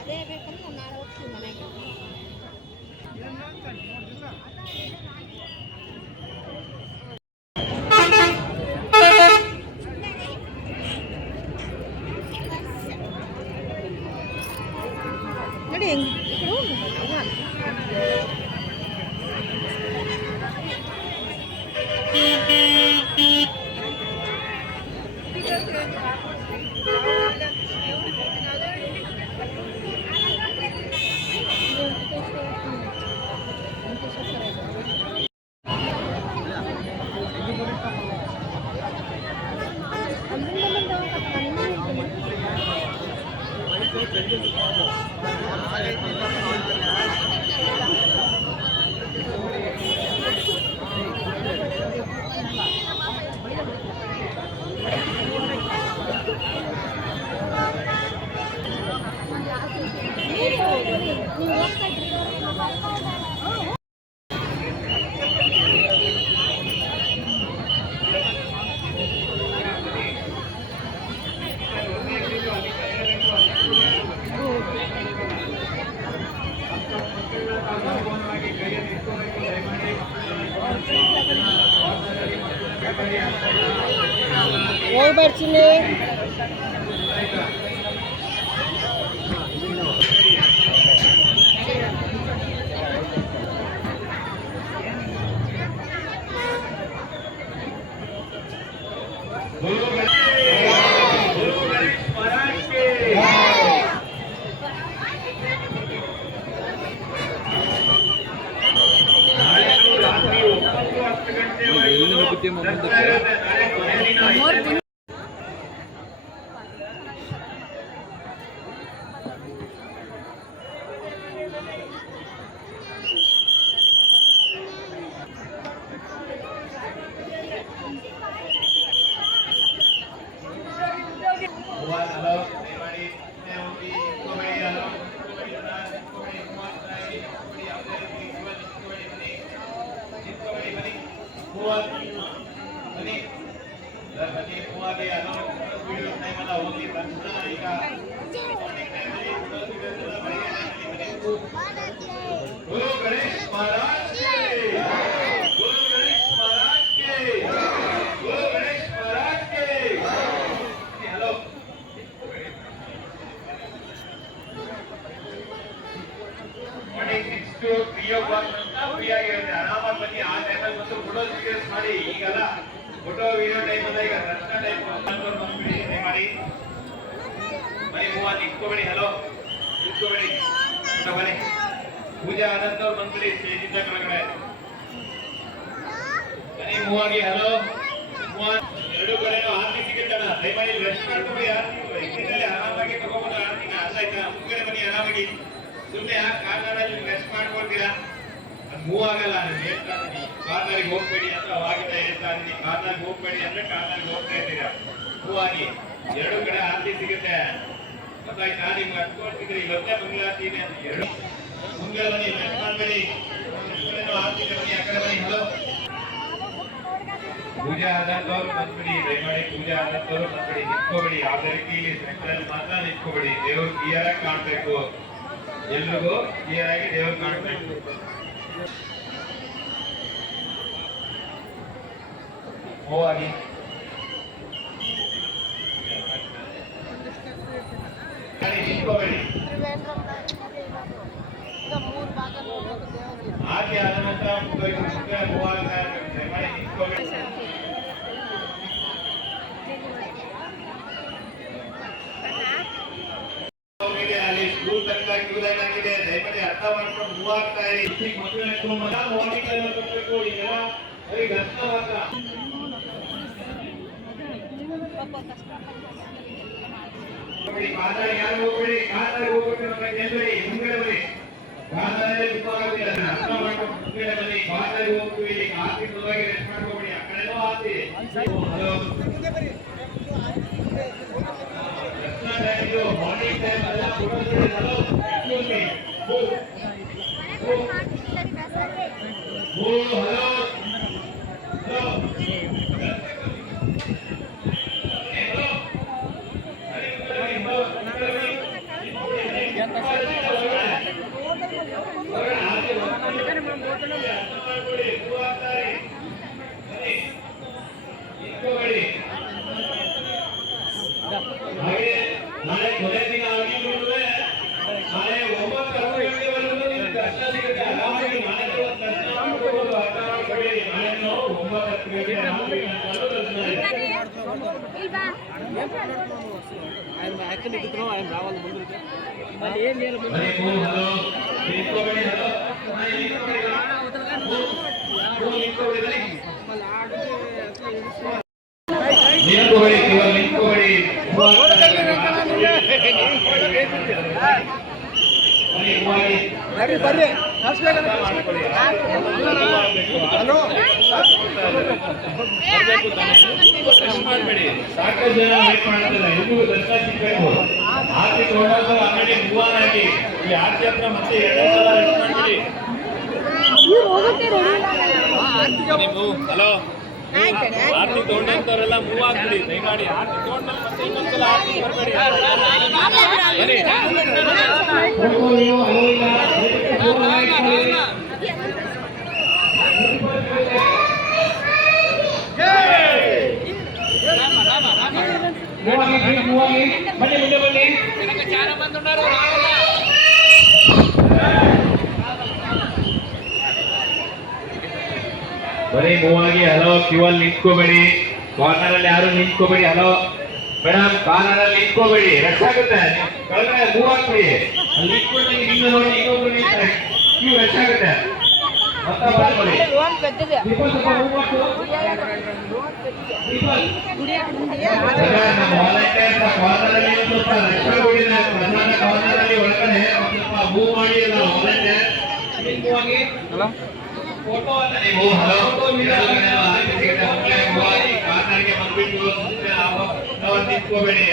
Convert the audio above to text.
ಅದೇ ಬೇಕಂದ್ರೆ ನಾಳೆ ಹೋಗ್ತೀವಿ ಮನೆಗೆ. ನೋಡಿ ಹೋಗ್ಬೇಡ್ಚಿಲ್ಲಿ ಆರಾಮಾಗಿ ಬನ್ನಿ. ಆ ಟೈಮಲ್ಲಿ ಬಂದು ಫೋಟೋ ವೀಡಿಯೋಸ್ ಮಾಡಿ. ಈಗಲ್ಲ ಫೋಟೋ ವಿಡಿಯೋ ಟೈಮ್ ಅಲ್ಲ, ಈಗ ದರ್ಶನ ಟೈಮ್ ಮಾಡಿ. ಬನ್ನಿ ಮೂವ ನಿಂತ್ಕೋಬೇಡಿ. ಹಲೋ ನಿಂತ್ಕೋಬೇಡಿ, ಬನ್ನಿ. ಪೂಜೆ ಆದಂತವ್ರು ಬಂದ್ಬಿಡಿ ಸ್ಟೇಜಿಂದ ಕೆಳಗಡೆ. ಬನ್ನಿ ಮೂವಾಗಿ. ಹಲೋ ಎರಡು ಕಡೆನೂ ಆರತಿ ಸಿಗುತ್ತಣ್ಣ. ದಯಮಾಡಿ ರೆಸ್ಟ್ ಮಾಡ್ಕೊಂಡು ಯಾರು ಆರಾಮಾಗಿ ತಗೋಬಹುದು. ಆರತಿನ ಅರ್ಥ ಆಯ್ತಾ? ಮುಂಗಡೆ ಬನ್ನಿ ಆರಾಮಾಗಿ. ಸುಮ್ಮನೆ ಕಾರ್ನಲ್ಲಿ ರೆಸ್ಟ್ ಮಾಡ್ಕೊಳ್ತೀರಾ? ಮೂವ್ ಆಗಲ್ಲ. ಕಾರ್ನಲ್ಲಿ ಹೋಗ್ಬೇಡಿ ಅಂತ ಅವಾಗಿಂದ ಹೇಳ್ತಾ ಇದ್ದೀನಿ. ಕಾರ್ನಲ್ಲಿ ಹೋಗ್ಬೇಡಿ ಅಂದ್ರೆ ಕಾರ್ನಲ್ಲಿ ಹೋಗ್ತಾ ಇದ್ದೀರಾ. ಮೂವ್ ಆಗಿ. ಎರಡು ಕಡೆ ಆರತಿ ಸಿಗುತ್ತೆ, ಗೊತ್ತಾಯ್ತಾ? ನಿಮ್ಗೆ ಹತ್ಕೊಳ್ತಿದ್ರಿ ಇವತ್ತೇ ಮಂಗಳಾರತಿ ಇದೆ ಅಂತ. ಎರಡು ಮುಂದೆ ಬನ್ನಿ, ರೆಸ್ಟ್ ಮಾಡ್ಬೇಡಿ. ಆರತಿ ಬನ್ನಿ, ಆ ಕಡೆ ಬನ್ನಿ. ಹಲೋ ಪೂಜೆ ಆದಂತವ್ರು ಬಂದ್ಬಿಡಿ. ದಯಮಾಡಿ ಪೂಜೆ ಆದಂತವ್ರು ಬಂದ್ಬಿಡಿ. ನಿಂತ್ಕೋಬೇಡಿ. ಯಾವುದೇ ರೀತಿ ಸೆಂಟ್ರಲ್ಲಿ ಮಾತ್ರ ನಿಂತ್ಕೋಬೇಡಿ. ದೇವ್ರು ಕ್ಲಿಯರ್ ಆಗಿ ಕಾಣ್ಬೇಕು. ಎಲ್ರಿಗೂ ಕ್ಲಿಯರ್ ಆಗಿ ದೇವ್ರು ಕಾಣ್ಬೇಕು. ಹೋಗಿ ನಿಂತ್ಕೋಬೇಡಿ. ಆರತಿ ಆದ ನಂತರ ಮೂವಾಗ ದಯಮಾಡಿ ನಿಂತ್ಕೋಬೇಡಿ. ಅಲ್ಲಿ ಸ್ಕೂಲ್ ತನಕ ಕ್ಯೂಲೈನ್ ಆಗಿದೆ. ದಯಮಾಡಿ ಅರ್ಥ ಮಾಡ್ಕೊಂಡು ಮೂವ್ ಆಗ್ತಾ ಇರಿ. ಕೊಡ್ಬೇಕು. ಈಗೆಲ್ಲ ಬರೀ ದರ್ಶನ ಮಾತ್ರ. ಮಾತಾಡಿ ಯಾರು ಹೋಗ್ಬೇಡಿ. ಮಾತಾಡಿ ಹೋಗ್ಬೇಕು ಅಂತ ಕೇಳ್ಬೇಡಿ. ಮುಂಗಡೆ ಬನ್ನಿ. ಮಾತಾಡಿ ಅರ್ಥ ಮಾಡ್ಕೊಂಡು ಮುಂಗಡೆ ಬನ್ನಿ. ಮಾತಾಡಿ ಹೋಗ್ತೀವಿ. ಆರ್ತಿ ಸಲುವಾಗಿ ರೆಸ್ಟ್ ಮಾಡ್ಕೋಬೇಡಿ. ಆ ಕಡೆನೂ ಆರ್ತಿ. ಹಲೋ ಮಾರ್ನಿಂಗ್ ಟೈಮ್ ಎಲ್ಲ ಕೊಡೋದು. ಹಲೋ ಮೂರು ಹಲೋ ಹಲೋ ನಾಳೆ ಕೊನೆ ದಿನ ಆಗಿದ್ರು ನಾಳೆ 9:30 ಗಂಟೆವರೆಗೂ ನಿಮ್ಗೆ ದರ್ಶನ ಸಿಗುತ್ತೆ. ಆರಾಮಾಗಿ ನಾಳೆ ದರ್ಶನ ಮಾಡ್ಕೋಬಹುದು. ಅರ್ಥ ಮಾಡ್ಕೊಳ್ಳಿ. ನಾಳೆ 9:30 ಗಂಟೆ ದರ್ಶನ ನಿಂತ್ಕೋಬೇಡಿ, ಕೇವಲ ನಿಂತ್ಕೋಬೇಡಿ. ಬರ್ರಿ ಮಾಡಬೇಡಿ. ಸಾಕಷ್ಟು ಜನ ವೇಟ್ ಮಾಡ್ತಾರೆ. ಎಲ್ರಿಗೂ ದರ್ಶನ ಸಿಗ್ಬೇಕು. ಆರ್ತಿ ತಗೊಂಡಾಗ ಆಮೇಲೆ ಮೂವನ್ ಆಗಿ ಇಲ್ಲಿ ಆರ್ತಿ ಹತ್ರ ಮತ್ತೆ 2 ಸಲ ರೆಸ್ಟ್ ಮಾಡ್ಬಿಡಿ. ಹಲೋ ಆರ್ತಿ ತಗೊಂಡಂತವರೆಲ್ಲ ಮೂವ್ ಆಗ್ಬಿಡಿ. ದಯಮಾಡಿ ಆರ್ತಿ ತಗೊಂಡ್ಮೇಲೆ ಮತ್ತೆ ಇನ್ನೊಂದ್ಸಲ ಆರ್ತಿ ಬರಬೇಡಿ. ಬನ್ನಿ ಮುಂದೆ ಬನ್ನಿ. ಬರೀ ಮೂವ್ ಆಗಿ. ಹಲೋ ಕ್ಯೂ ಅಲ್ಲಿ ನಿಂತ್ಕೋಬೇಡಿ. ಕಾರ್ನರ್ ಅಲ್ಲಿ ಯಾರು ನಿಂತ್ಕೋಬೇಡಿ. ಹಲೋ ಮೇಡಮ್ ಕಾರ್ನರ್ ಅಲ್ಲಿ ನಿಂತ್ಕೋಬೇಡಿ. ರಶ್ ಆಗುತ್ತೆ. ಕೆಳಗಡೆ ಮೂವ್ ಆಗ್ಬಿಡಿ. ಅಲ್ಲಿ ನಿಂತ್ಕೊಂಡು ನಿನ್ನ ನೋಡಿ ಇನ್ನೊಬ್ರು ನಿಂತ್ರೆ ಕ್ಯೂ ರಶ್ ಆಗುತ್ತೆ. ಮತ್ತೆ ಬರ್ಕೊಳ್ಳಿ. ಸ್ವಲ್ಪ ಮೂವ್ ಮಾಡ್ತು. ನಮ್ಮ ವಾಲಂಟಿಯರ್ಸ್ ಕಾರ್ನರ್ ಅಲ್ಲಿ ಸ್ವಲ್ಪ ರಶ್ ಆಗ್ಬಿಟ್ಟಿದೆ. ಪ್ರಧಾನ ಕಾರ್ನರ್ ಅಲ್ಲಿ ಒಳಗಡೆ ಸ್ವಲ್ಪ ಮೂವ್ ಮಾಡಿ. ಎಲ್ಲ ವಾಲಂಟಿಯರ್ ಮೂವ್ ಆಗಿ. ಫೋಟೋ ಅಂತ ನೀವು ಹಲೋ ಕಾರ್ನರ್ಗೆ ಬಂದ್ಬಿಟ್ಟು ನಿಂತ್ಕೋಬೇಡಿ.